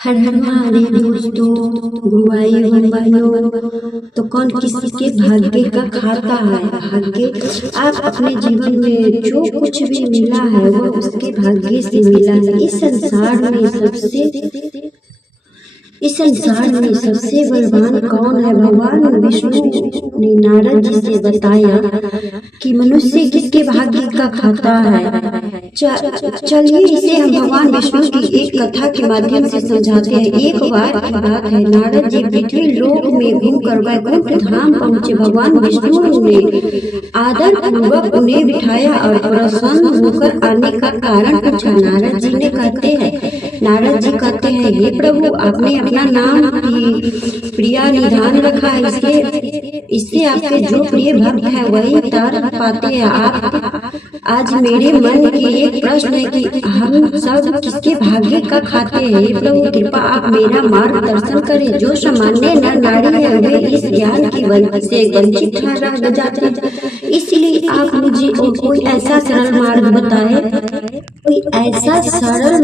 हर हर महादेव दोस्तों, गुरुवाई भाइयों। तो कौन किसके भाग्य का खाता है? भाग्य आप अपने जीवन में जो कुछ भी मिला है वो उसके भाग्य से मिला है। इस संसार में सबसे बलवान कौन है? भगवान विष्णु ने नारद जी से बताया कि मनुष्य किसके भाग्य का खाता है। चलिए इसे हम भगवान विष्णु की एक कथा के माध्यम से समझाते हैं। एक बार की बात है, नारद जी पृथ्वी लोक में घूमकर वैकुंठ धाम पहुंचे। भगवान विष्णु ने आदर पूर्वक उन्हें बिठाया और प्रसन्न होकर आने का कारण पूछा। नारद जी कहते हैं, हे प्रभु, आपने अपना नाम प्रिया निधान रखा है। इससे आपके जो प्रिय भक्त है वही तार पाते हैं। आप आज मेरे मन की एक प्रश्न है कि हम सब किसके भाग्य का खाते हैं? हे प्रभु, कृपा आप मेरा मार्गदर्शन करें। जो सामान्य नर नारी है वे इस ज्ञान की से वंचित रह जाते हैं। इसलिए आप मुझे कोई ऐसा सरल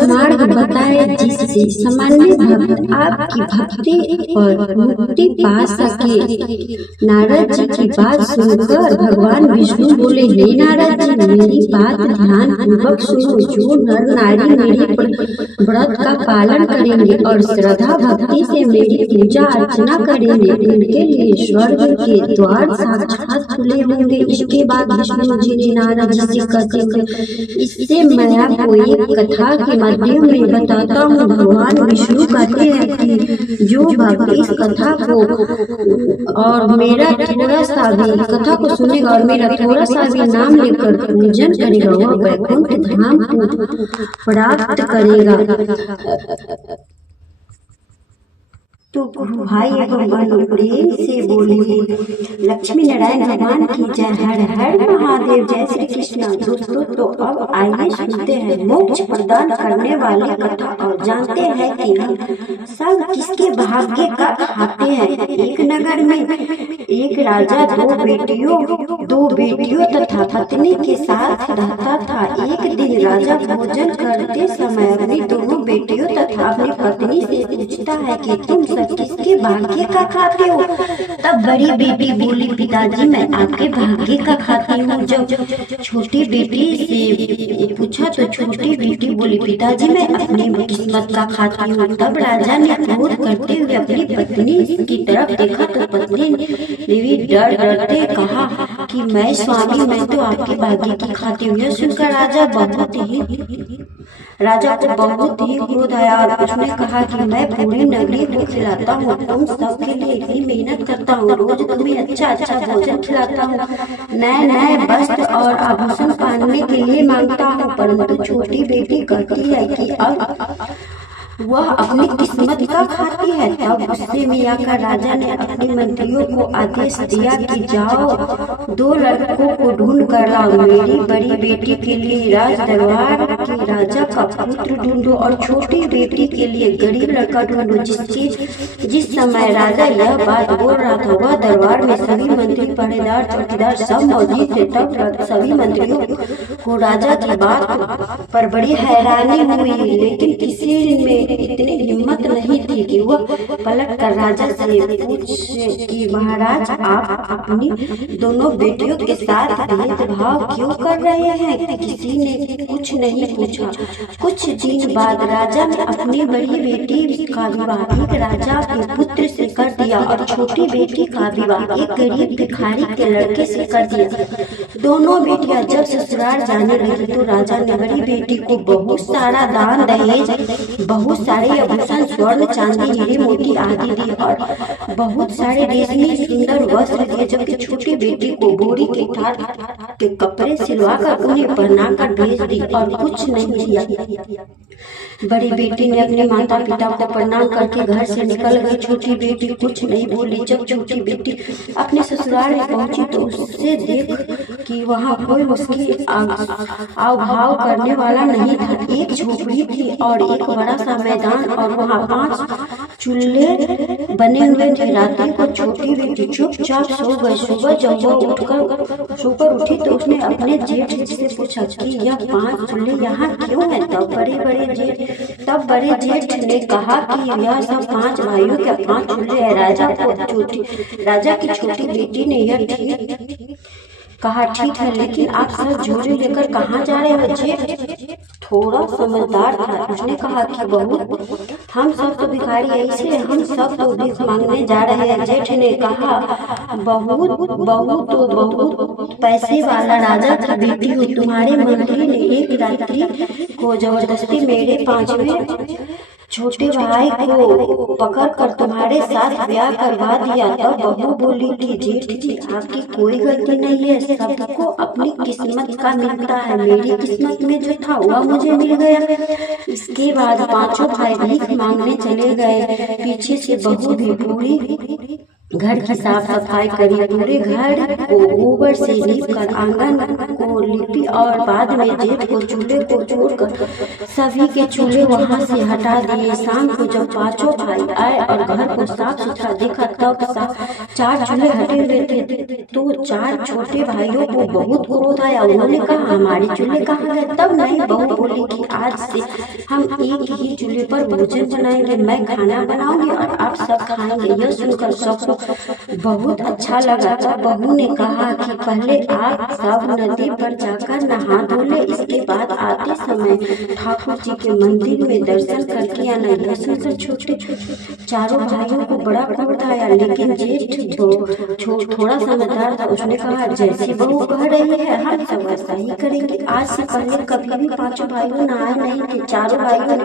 मार्ग बताए जिससे सामान्य भक्त आपकी भक्ति और मुक्ति पा सके। नारद जी की बात सुनकर भगवान विष्णु बोले, हे नारद जी, मेरी बात ध्यान पूर्वक सुनो। जो नर नारी मेरे व्रत का पालन करेंगे और श्रद्धा भक्ति से मेरी पूजा अर्चना करेंगे, उनके लिए स्वर्ग के द्वार साक्षात खुले होंगे। इसके बाद विष्णु जी ने नारद जी से कहते, इससे मैं आपको एक कथा के माध्यम में बताता हूँ। भगवान विष्णु कहते हैं कि जो भक्त इस कथा को और मेरा थोड़ा सा भी कथा को सुनेगा और मेरा थोड़ा सा भी नाम लेकर पूजन करेगा वह वैकुंठ धाम को प्राप्त करेगा। तो भाई एवं बहनों, प्रेम से बोलिए लक्ष्मी नारायण भगवान की जय। हर हर महादेव, जय श्री कृष्ण। दोस्तों, तो अब आइए सुनते हैं मोक्ष प्रदान करने वाली कथा और जानते हैं कि हम सब किसके भाग्य का खाते हैं। एक नगर में एक राजा दो बेटियों तथा पत्नी के साथ रहता था। एक दिन राजा भोजन करते समय अपनी दोनों बेटियों तथा अपनी पत्नी से पूछता है कि तुम सब किसके भाग्य का खाते हो? तब बड़ी बेटी बोली, पिताजी, मैं आपके भाग्य का खाती हूँ। जब छोटी बेटी से पूछा तो छोटी बेटी बोली, पिताजी, मैं अपनी किस्मत का खाती हूँ। तब राजा ने क्रोध करते हुए अपनी पत्नी की तरफ देखा तो पत्नी ने भी डरते कहा कि मैं स्वामी, मैं तो आपके भाग्य की खाती हूँ। यह सुनकर राजा को बहुत ही क्रोध आया और उसने कहा कि मैं पूरी नगरी को खिलाता हूँ, तुम सबके लिए इतनी मेहनत करता हूँ, रोज तुम्हें अच्छा भोजन खिलाता हूँ, नए वस्त्र और आभूषण पहनने के लिए मांगता हूँ, परंतु छोटी बेटी कहती है कि अब वह अपनी किस्मत का खाती है। तब गुस्से में आकर राजा ने अपने मंत्रियों को आदेश दिया कि जाओ, दो लड़कों को ढूंढ कर लाओ। मेरी बड़ी बेटी के लिए राज दरबार के राजा का पुत्र ढूंढो और छोटी बेटी के लिए गरीब लड़का ढूंढो। जिस समय राजा यह बात बोल रहा था वह दरबार में सभी मंत्री, पहरेदार, चौकीदार सब मौजूद थे। तब सभी मंत्रियों को राजा की बात पर बड़ी हैरानी हुई, लेकिन किसी में इतनी हिम्मत नहीं थी कि वह पलट कर राजा से पूछे कि महाराज, आप अपनी दोनों बेटियों के साथ भेदभाव क्यों कर रहे हैं? किसी ने कुछ नहीं पूछा। कुछ दिन बाद राजा ने अपनी बड़ी बेटी का विवाह एक राजा के पुत्र से कर दिया और छोटी बेटी का विवाह एक गरीब भिखारी के लड़के से कर दिया। दोनों बेटियां जब ससुराल जाने लगी तो राजा ने बड़ी बेटी को बहुत सारा दान दहेज, बहुत सारे आभूषण, स्वर्ण, चांदी, हीरे मोती आदि दिए और बहुत सारे रेशमी सुंदर वस्त्र दिए, जबकि छोटी बेटी को बोरी के ठाट के कपड़े सिलवाकर उन्हें पहनाकर भेज दी और कुछ नहीं दिया। बड़ी बेटी ने अपने माता पिता को प्रणाम करके घर से निकल गई। छोटी बेटी कुछ नहीं बोली। जब छोटी बेटी अपने ससुराल में पहुंची तो उससे देख कि वहां कोई उसकी आव भाव करने वाला नहीं था। एक झोपड़ी थी और एक बड़ा सा मैदान और वहां 5 चूल्हे बने हुए थे। रात्रि को छोटी बेटी चुपचाप सो गई। सुबह जब वह सोकर उठी तो उसने अपने जेठ से पूछा कि यह 5 चूल्हे यहाँ क्यों हैं? तब बड़े जेठ ने कहा कि यह सब 5 भाइयों के 5 चूल्हे हैं। राजा की छोटी बेटी ने यह कहा, ठीक है, लेकिन आप सब झोले लेकर कहाँ जा रहे हो? जेठ थोड़ा समझदार था। उसने कहा कि बहू, हम सब तो भिखारी हैं, इसलिए हम सब तो भीख मांगने जा रहे हैं। जेठ ने कहा, बहू तो बहुत पैसे वाला राजा की बेटी हो। तुम्हारे मंत्री ने एक रात्रि को जबरदस्ती मेरे 5वें छोटे भाई को पकड़कर तुम्हारे साथ ब्याह करवा दिया। तब बहू बोली कि जेठ जी, आपकी कोई गलती नहीं है, सबको अपनी किस्मत का मिलता है। मेरी किस्मत में जो था वह मुझे मिल गया। इसके बाद 5 भाई भीख मांगने चले गए। पीछे से बहू भी पूरी घर की साफ सफाई करी, पूरे घर को गोबर से लीपकर आंगन को लिपी और बाद में जेठ को चूल्हे को छोड़कर सभी के चूल्हे वहां से हटा दिए। शाम को जब 5 भाई आए और घर को साफ सुथरा देखा तब 4 चूल्हे हटे हुए थे तो 4 छोटे भाइयों को बहुत क्रोध आया। उन्होंने कहा, हमारे चूल्हे कहाँ गए? तब नई बहू बोली कि आज से हम एक ही चूल्हे पर भोजन बनाएंगे। मैं खाना बनाऊंगी और आप सब खाएंगे। यह सुनकर सबको बहुत अच्छा लगा। तब बहू ने कहा कि पहले आप सब नदी पर जाकर नहा धो ले, इसके बाद आते समय ठाकुर जी के मंदिर में दर्शन करके आना। यह सुनकर छोटे चारों भाइयों को बड़ा क्रोध आया, लेकिन जेठ थोड़ा समझदार था। उसने कहा, जैसे बहू कह रही है हम सब ऐसा ही करेंगे। आज से पहले कभी भी 5 भाइयों नहाए नहीं थे। चारों भाइयों ने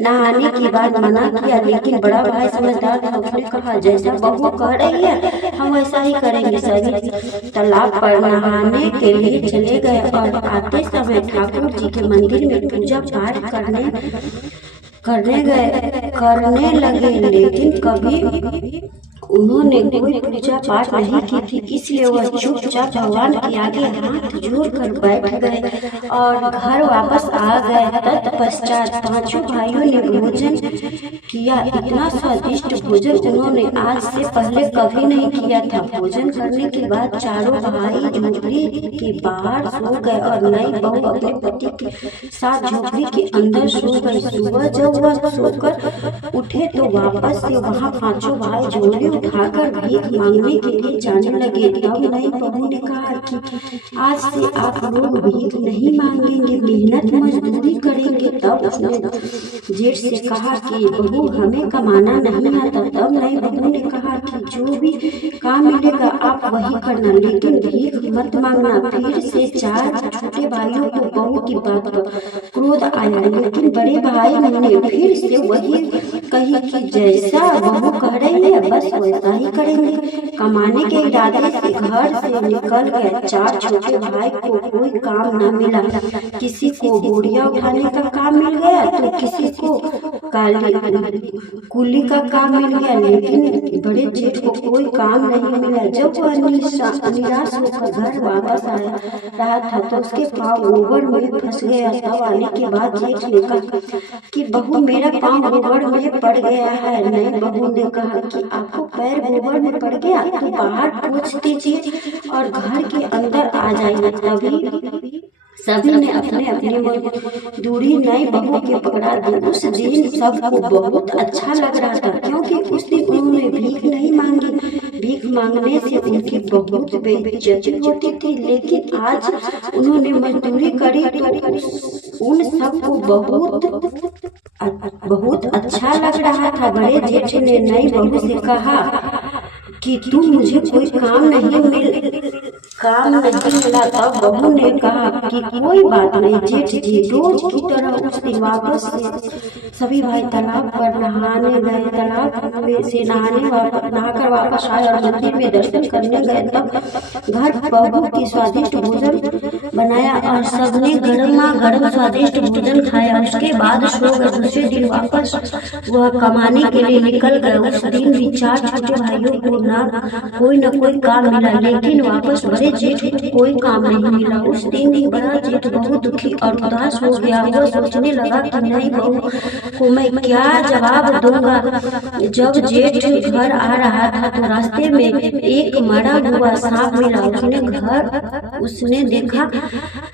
नहाने के बाद मना किया, लेकिन बड़ा भाई समझदार था। उसने कहा, जैसा बहू कह रही है हम ऐसा ही करेंगे। सभी तालाब पर नहाने के लिए चले गए और आते समय ठाकुर जी के मंदिर में पूजा पाठ करने लगे, लेकिन कभी उन्होंने कोई पूजा पाठ नहीं की थी, इसलिए वह चुपचाप भगवान के आगे हाथ जोड़कर बैठ गए और घर वापस आ गए। तत्पश्चात 5 भाइयों ने भोजन किया। इतना स्वादिष्ट भोजन उन्होंने आज से पहले कभी नहीं किया था। भोजन करने के बाद चारों भाई झोपड़ी के बाहर सो गए और नई बहू अपने पति के साथ झोपड़ी के अंदर सो गई। सुबह जब वह सोकर उठे तो वापस से वहाँ 5 भाई झोले उठाकर भीख मांगने के लिए जाने लगे। तब नई बहू ने कहा कि आज से आप लोग भीख नहीं मांगेंगे, मेहनत मजदूरी करेंगे। तब उसने जेठ से कहा कि बहू, हमें कमाना नहीं आता। तब नई बहू ने कहा कि जो भी काम मिलेगा आप वही करना, लेकिन भीख मत मांगना। फिर से 4 छोटे भाइयों को बहू की बात पर क्रोध आया, लेकिन बड़े भाई ने फिर से वही कही कि जैसा बहू कह रही है बस वैसा ही करेंगे। कमाने के इरादे से घर से निकल गए। 4 छोटे भाई को कोई काम न मिला। किसी को बोरियां उठाने का काम मिल गया तो किसी को कुली का काम मिल गया, लेकिन बड़े जेठ को कोई काम नहीं मिला। जब वह निराश होकर घर वापस आया रहा था तो उसके पाँव गोबर में फंस गया। तब आने के बाद जेठ ने कहा कि बहू, मेरा पाँव गोबर में पड़ गया है। नई बहू ने कहा कि आपको पैर गोबर में पड़ गया तो बाहर पोंछ दीजिए और घर के अंदर आ जाइए। तभी सभी ने अपने अपने मजदूरी नई बहू के पकड़ा दी। उस दिन सबको बहुत अच्छा लग रहा था, क्योंकि उस दिन उन्होंने भीख नहीं मांगी। भीख मांगने से उनकी बहुत बेइज्जती होती थी, लेकिन आज उन्होंने मजदूरी करी तो उन सबको बहुत अच्छा लग रहा था। बड़े जेठ ने नई बहू से कहा कि तुम मुझे कोई काम नहीं मिला। तब बहू ने कहा कि कोई बात नहीं जेठ जी। रोज की तरह उस दिन वापस से सभी भाई तालाब पर नहाने गए। तालाब में से नहाकर वापस आए और मंदिर में दर्शन करने गए। तब घर बहू की स्वादिष्ट भोजन बनाया और सबने गर्मा-गर्म स्वादिष्ट भोजन खाया। उसके बाद सो गए। दूसरे दिन वापस वह कमाने के लिए निकल गए। उस दिन भी 4 छोटे भाइयों को न कोई काम मिला, लेकिन वापस बड़े जेठ को कोई काम नहीं मिला। उस दिन बड़ा जेठ बहुत दुखी और उदास हो गया। वह सोचने लगा कि नई बहू को मैं क्या जवाब दूंगा। जब जेठ घर आ रहा था तो रास्ते में एक मरा हुआ सांप मिला। उसने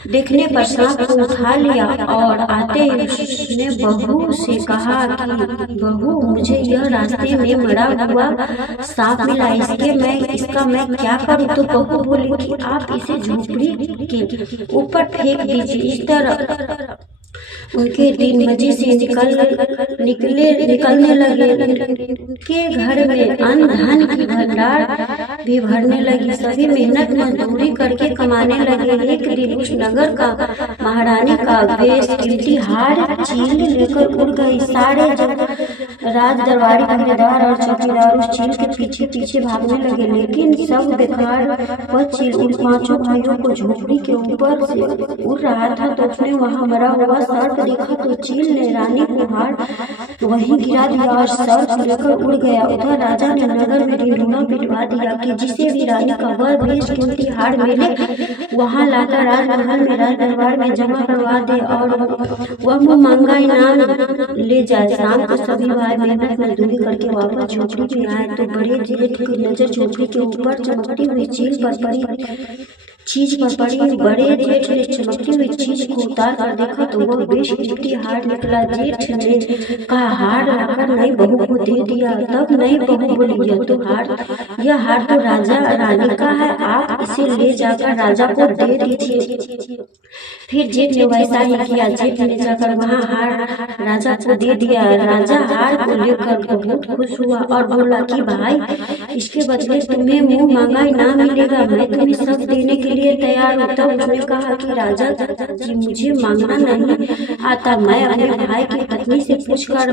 देखने पर सांप को उठा लिया और आते ही उसने बहू से कहा कि बहू, मुझे यह रास्ते में मरा हुआ सांप मिला, इसका मैं क्या करूं। तो बहू बोली कि आप इसे झोपड़ी के ऊपर फेंक दीजिए। इस तरह उनके दिन मजे से निकलने लगे। के घर में अन्न धन की भंडार भी भरने लगी। सभी मेहनत मजदूरी करके कमाने लगे। एक दिन उस नगर का महारानी का बेशकीमती हार चील लेकर उड़ गई। सारे राज दरबारी पहरेदार और चौकीदार उस चील के पीछे पीछे भागने लगे, लेकिन सब बेकार। वह चील उन पांचों भाइयों को झोपड़ी के ऊपर से उड़ रहा था तो उसने वहां मरा हुआ सर्प देखा तो चील ने रानी को हार वहीं गिरा दिया और सर्प लेकर उड़ गया। उधर राजा ने नगर में ढिंढोरा पिटवा दिया कि जिसे भी रानी का वह बेशकीमती हार मिले वहां लाकर राजमहल में राज दरबार में जमा करवा दे और वह महंगा इनाम ले जाए। शाम को सभी भाई मेहनत मजदूरी करके वापस झोपड़ी में आए तो बड़े जेठ की नजर झोपड़ी के ऊपर चमकती हुई चीज पर पड़ी। बड़े जेठ ने चमकती हुई चीज को उतार कर देखा तो वह बेशकीमती हार निकला। जेठ ने कहा, हार लाकर नई बहू को दे दिया। तब नई बहू बोली, यह हार तो राजा रानी का है, आप इसे ले जाकर राजा को दे दीजिए। फिर जेठ ने वैसा ही किया। जेठ ने जाकर वहाँ हार राजा को दे दिया। राजा हार को लेकर बहुत खुश हुआ और बोला कि भाई, इसके बदले तुम्हें मुंह मांगा इनाम मिलेगा, मैं तुम्हें सब देने के लिए तैयार हूँ। तब उसने कहा कि राजा जी, मुझे मांगना नहीं आता, मैं अपने भाई की पत्नी से पूछकर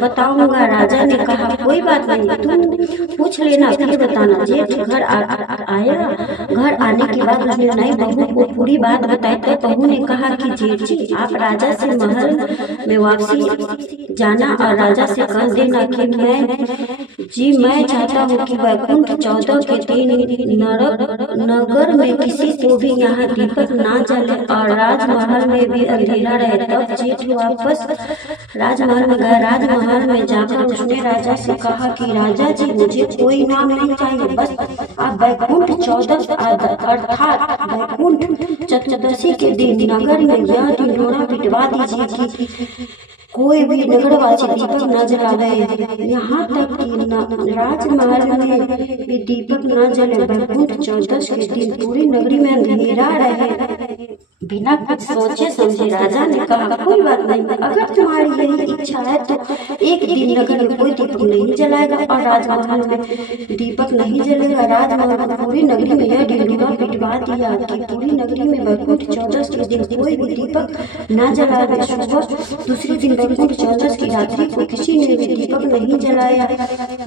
बताऊंगा। राजा ने कहा, कोई बात नहीं, तुम पूछ लेना फिर बताना। जेठ घर आया। घर आने के बाद उसने नई बहू को पूरी बात बताई। तब बहू ने कहा कि जेठ जी, आप राजा से महल में वापसी जाना और राजा से कह देना कि मैं चाहता हूँ कि वैकुंठ 14 के दिन नगर में किसी को भी यहाँ दीपक ना जले और राजमहल में भी अंधेरा रहे। तब जेठ वापस राजमहल में गया। राजमहल में जाकर उसने राजा से कहा कि राजा जी, मुझे कोई नाम नहीं चाहिए, बस आप वैकुंठ 14 अर्थात वैकुंठ चतुर्दशी के दिन नगर में यह ढिंढोरा पिटवा दीजिए कि कोई भी नगरवासी दीपक न जलावे। यहाँ तक कि राजमहल में भी दीपक न जले। वैकुंठ 14 के दिन पूरी नगरी में अंधेरा रहे। बिना कुछ सोचे समझे राजा ने कहा, कोई बात नहीं, अगर तुम्हारी यही इच्छा है तो एक दिन नगर में कोई दीपक नहीं जलाएगा और राजमहल में दीपक नहीं जलेगा। राजमहल में पूरी नगरी में यह ढिंढोरा पिटवा दिया कि पूरी नगरी में वैकुंठ 14 के दिन कोई भी दीपक न जलाए। सुबह दूसरे दिन वैकुंठ 14 की रात्रि को किसी ने भी दीपक नहीं जलाया।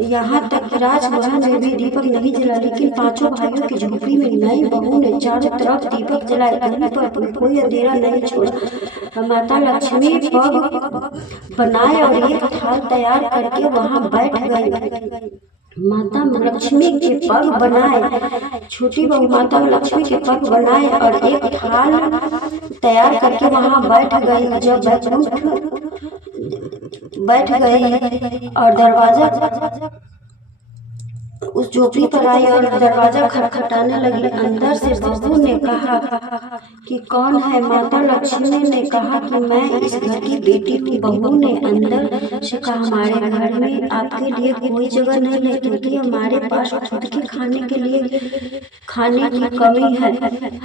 यहाँ तक कि राजमहल में भी दीपक नहीं जला। लेकिन पांचों भाइयों की झोपड़ी में नई बहू ने चारों तरफ दीपक जलाए, कहीं पर कोई अंधेरा नहीं छोड़ा। माता लक्ष्मी पग बनाए और एक थाल तैयार करके वहां बैठ गई। माता लक्ष्मी के पग बनाए, छोटी बहू माता लक्ष्मी के पग बनाए और एक थाल तैयार करके वहां बैठ गई। जब बैठ गई और दरवाजा उस झोपड़ी पर आई और दरवाजा खटखटाने लगी। अंदर से बहू ने कहा कि कौन है। माता लक्ष्मी ने कहा कि मैं इस घर की बेटी हूँ। बहू ने अंदर से कहा, हमारे घर में आपके लिए कोई जगह नहीं है क्योंकि हमारे पास खुद के खाने के लिए खाने की कमी है,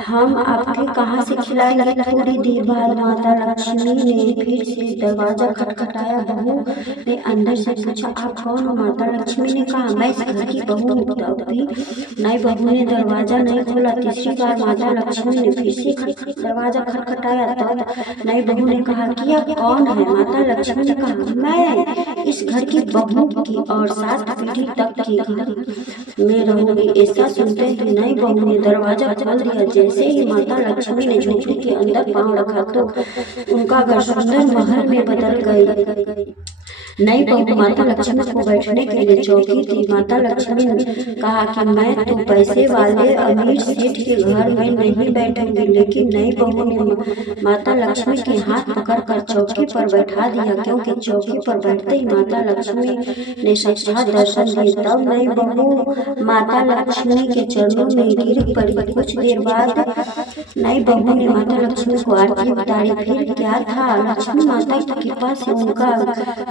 हम आपके कहाँ से खिलाएंगे। थोड़ी देर बाद माता लक्ष्मी ने फिर से दरवाजा खटखटाया। बहू ने अंदर से पूछा, आप कौन हो। माता लक्ष्मी ने कहा, मैं इस घर की बहू। तब भी नई बहू ने दरवाजा नहीं खोला। तीसरी बार माता लक्ष्मी ने फिर से दरवाजा खटखटाया। तब नई बहू ने कहा कि आप कौन है। माता लक्ष्मी ने कहा, मैं इस घर की बहू की और 7 पीढ़ी तक की घर में रहूंगी। ऐसा सुनते ही नई बहू ने दरवाजा खोल दिया। जैसे ही माता लक्ष्मी ने झोपड़ी के अंदर पांव रखा तो उनका घर सुंदर महल में बदल गई। नई बहू माता लक्ष्मी को बैठने के लिए चौकी थी। माता लक्ष्मी ने कहा कि मैं तो पैसे वाले अमीर सेठ के घर में नहीं बैठूंगी, लेकिन नई बहू ने माता लक्ष्मी के हाथ पकड़कर चौकी पर बैठा दिया, क्योंकि चौकी पर बैठते ही माता लक्ष्मी ने साक्षात दर्शन दिए। तब नई बहू माता लक्ष्मी के चरणों में गिर पड़ी। कुछ देर बाद नई बहू ने माता लक्ष्मी को आरती उतारी। फिर क्या था, लक्ष्मी माता की कृपा से उनका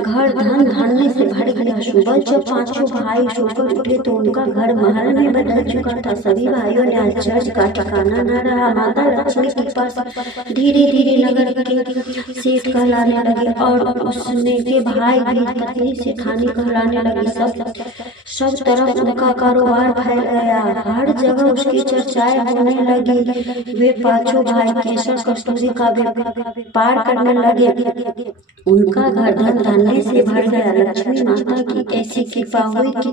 घर धन धान्य से भर गया। सुबह जब पांचों भाई सोकर उठे तो उनका घर महल में बदल चुका था। सभी भाइयों ने आश्चर्य का ठिकाना न रहा। माता लक्ष्मी के पास धीरे धीरे नगर के सेठ कहलाने लगे और उसने के भाई भी पत्नी सेठानी कहलाने लगी। सब तरफ उनका कारोबार फैल गया, हर जगह उसकी चर्चाएं होने लगी। वे पांचों भाई केसर कस्तूरी का व्यापार करने लगे। उनका घर धन धान्य से भर गया। लक्ष्मी माता की ऐसी कृपा हुई कि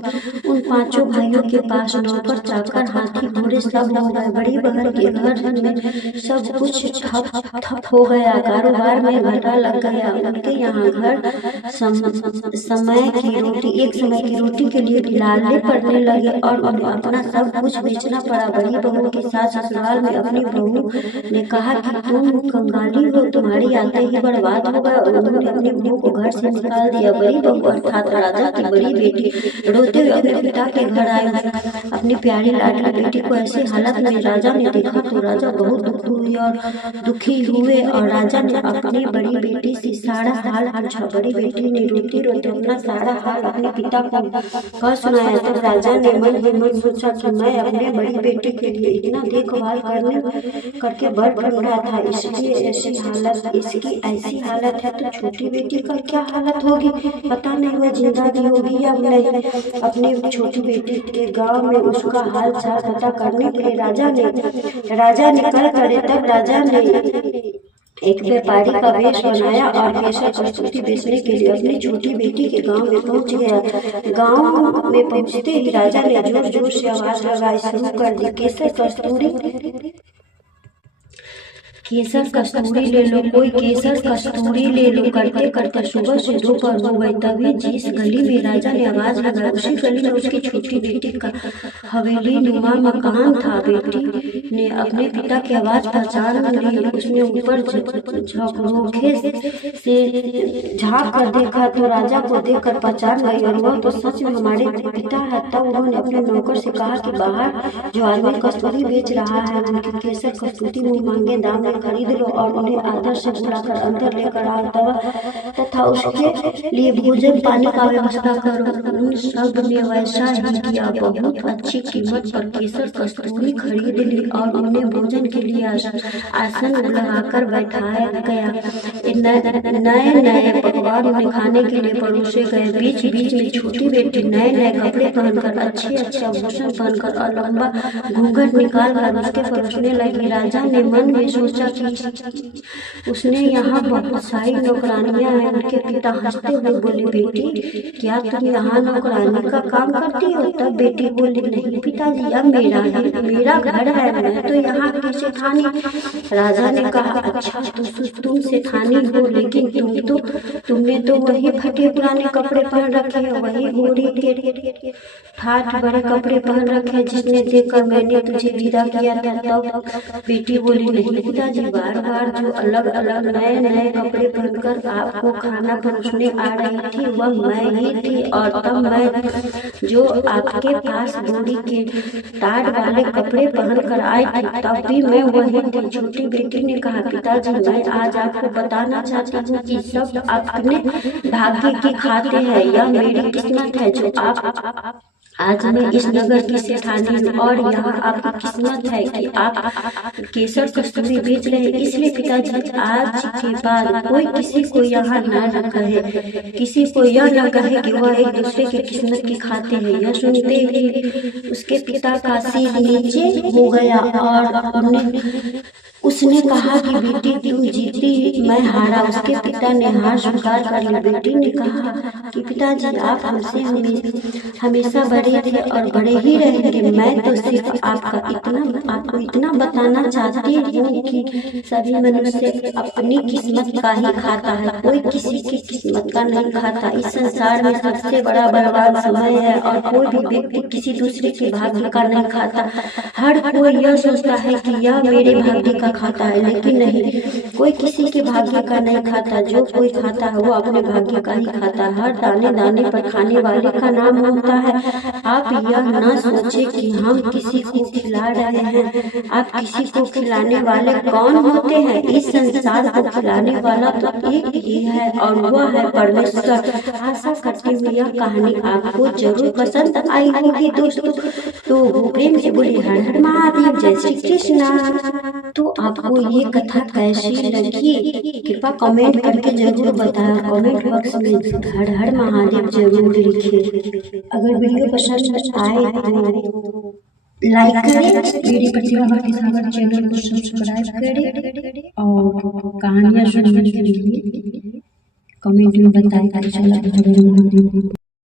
उन पांचों भाइयों के पास नौकर चाकर हाथी घोड़े सब हो गए। बड़ी बहन के घर में सब कुछ ठप हो गया, कारोबार में घाटा लग गया। उनके यहाँ घर एक समय की रोटी के लिए लाले पड़ने लगे और उन्हें अपना सब कुछ बेचना पड़ा। बड़ी बहू के साथ ससुराल में अपनी बहू ने कहा कि तुम कंगाली हो, तुम्हारी आते ही बर्बाद होगा, और उन्होंने अपनी बहू को घर से निकाल दिया। बड़ी बहू अर्थात राजा की बड़ी बेटी रोते हुए अपने पिता के घर आई। अपनी प्यारी लाडली बेटी को ऐसी हालत में राजा ने देखा तो राजा बहुत दुखी हुए और राजा ने अपनी बड़ी बेटी से सारा हाल पूछा। बड़ी बेटी ने रोते रोते अपना सारा हाल अपने पिता को कह सुनाया। तब राजा ने मन ही मन सोचा कि मैं अपने बड़ी बेटी के लिए इतना देखभाल करके बड़ बन रहा था, इसकी ऐसी हालत है तो छोटी बेटी का क्या हालत होगी, पता नहीं वह जिंदा भी होगी या नहीं। अपनी छोटी बेटी के गांव में उसका हाल चाल पता करने के लिए राजा निकल पड़े। तब राजा ने एक व्यापारी का वेश बनाया और केसर कस्तूरी बेचने के लिए अपनी छोटी बेटी के गांव में पहुंच गया। गांव में पहुंचते ही राजा ने जोर जोर से आवाज लगाई शुरू कर दी, केसर कस्तूरी ले लो, कोई केसर कस्तूरी ले लो। करते करते सुबह से दोपहर हो गई। तभी जिस गली में राजा ने आवाज लगाई उसी गली में उसकी छोटी बेटी का हवेली नुमा मकान था। बेटी ने अपने पिता की आवाज पहचान ली। उसने ऊपर झरोखे से झांक कर देखा तो राजा को देखकर पहचान गई और वह तो सच में हमारे पिता है। तब उन्होंने अपने नौकर से कहा कि बाहर जो आदमी कस्तूरी बेच रहा है उनके केसर कस्तूरी मुंह मांगे दाम में खरीद लो और उन्हें आदर से बुलाकर अंदर लेकर आओ तथा उसके लिए भोजन पानी का व्यवस्था करो। उन सब ने वैसा ही किया। बहुत अच्छी कीमत पर केसर कस्तूरी खरीद ली और उन्हें भोजन के लिए आसन लगाकर बैठाया गया। नए नए पकवान उन्हें खाने के लिए परोसे गए। बीच बीच में छोटी बेटी नए नए कपड़े पहनकर अच्छा आभूषण पहनकर और लंबा घूंघट निकाल कर उसके परोसने लगी। राजा ने मन में सोचा उसने यहाँ बहुत सारी नौकरानियां हैं। उनके पिता हंसते हुए बोले, बेटी क्या तुम यहाँ नौकरानी का काम करती हो? तब बेटी बोली, नहीं पिताजी, यह मेरा घर है, मैं तो यहाँ की सेठानी। राजा ने कहा, अच्छा तुम सेठानी हो, लेकिन तुमने तो वही फटे पुराने कपड़े पहन रखे हैं, वही घोड़ी के ठाठ बड़े कपड़े पहन रखे जिसने देखकर मैंने तुझे विदा किया था। तब बेटी बोली, नहीं पिताजी, बार बार जो अलग अलग नए नए कपड़े पहनकर आपको खाना परोसने आ रही थी वह मैं ही थी, और तब मैं जो आपके पास घोड़ी के टाट वाले कपड़े पहनकर आई थी तब भी मैं वही थी। छोटी बेटी ने कहा, पिताजी मैं आज आपको बताना चाहती हूँ कि सब अपने भाग्य की खाते हैं। यह मेरी किस्मत है जो आप आज मैं इस नगर की सेठानी हूँ, और यहाँ आपकी किस्मत है कि आप केसर कस्तूरी बेच रहे हैं। इसलिए पिताजी आज के बाद कोई किसी को यहाँ न कहे, किसी को यह न कहे कि वह एक दूसरे की किस्मत की खाते हैं। यह सुनते ही उसके पिता का सिर नीचे हो गया और उन्हें उसने कहा कि बेटी तुम जीती मैं हारा। उसके पिता ने हार स्वीकार कर ली। बेटी ने कहा कि पिताजी आप हमसे हमेशा बड़े थे और बड़े ही रहेंगे। मैं तो सिर्फ आपको इतना बताना चाहती हूँ कि सभी मनुष्य अपनी किस्मत का ही खाता है, कोई किसी की किस्मत का नहीं खाता। इस संसार में सबसे बड़ा बर्बाद समय है और कोई भी व्यक्ति किसी दूसरे के भाग्य का नहीं खाता। हर कोई यह सोचता है कि यह मेरे भाग्य का खाता है, लेकिन नहीं, कोई किसी के भाग्य का नहीं खाता। जो कोई खाता है वो अपने भाग्य का ही खाता है। हर दाने दाने पर खाने वाले का नाम होता है। आप यह ना सोचे कि हम किसी को खिला रहे हैं। आप किसी को खिलाने वाले कौन होते हैं? इस संसार को खिलाने वाला तो एक ही है और वह है परमेश्वर। आशा करती हूँ यह कहानी आपको जरूर पसंद आई होगी दोस्तों। तो प्रेम से बोलिए हर हर महादेव, जय श्री कृष्णा। तो आपको ये कथा कैसी लगी कृपया कमेंट करके जरूर बताएं। कमेंट बॉक्स में हर हर महादेव जरूर लिखिए। अगर वीडियो पसंद आए तो लाइक करें, मेरे प्रतिभा के सागर चैनल को सब्सक्राइब करें और कहानियाँ सुनने के लिए कमेंट में बताएं।